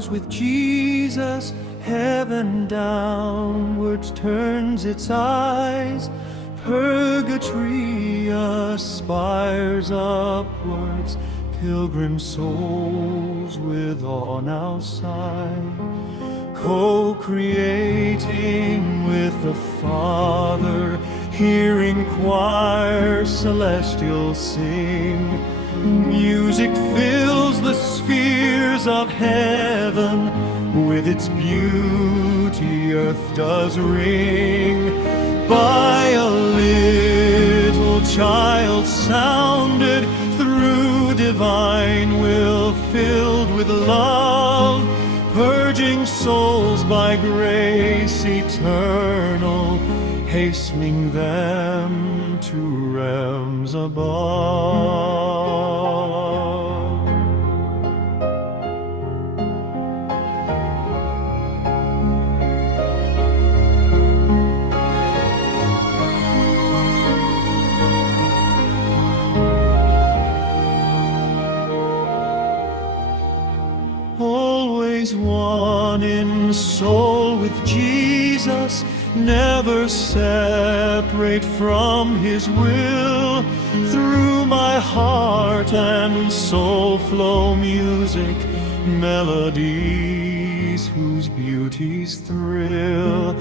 crowns with Jesus, heaven downwards turns its eyes. Purgatory aspires upwards, pilgrim souls with awe now sigh. Co-creating with the Father, hearing choirs celestial sing. Music fills the spheres of heaven, with its beauty earth does ring. By a little child sounded, through divine will filled with love, purging souls by grace eternal, hastening them to realms above. Always one in soul with Jesus, never separate from His will. Through my heart and soul flow music, melodies whose beauties thrill.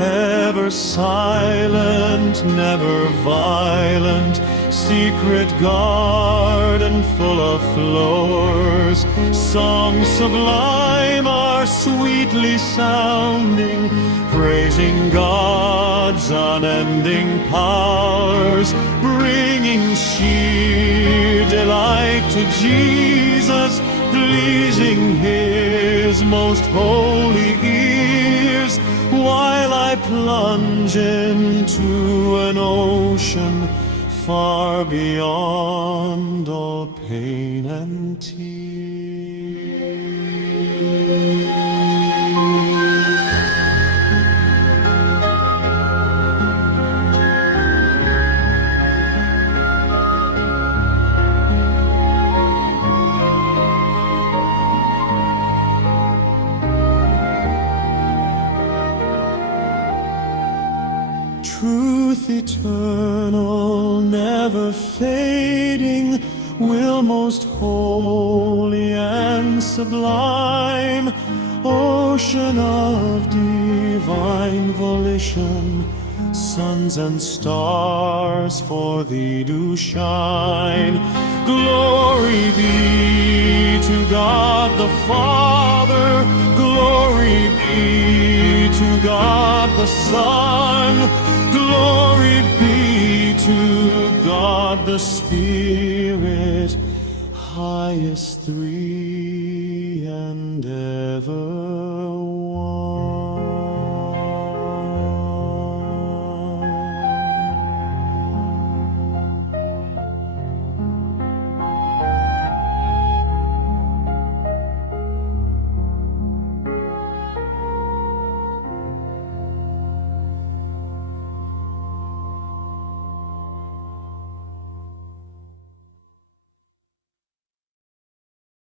Ever silent, never violent, secret garden full of flowers. Songs sublime are sweetly sounding, praising God's unending powers, bringing sheer delight to Jesus, pleasing His most holy ears, while I plunge into an ocean far beyond all pain and tears. Truth eternal, never fading, will most holy and sublime, ocean of divine volition, suns and stars for Thee do shine. Glory be to God the Father, glory be to God the Son, glory be to God the Spirit, highest three.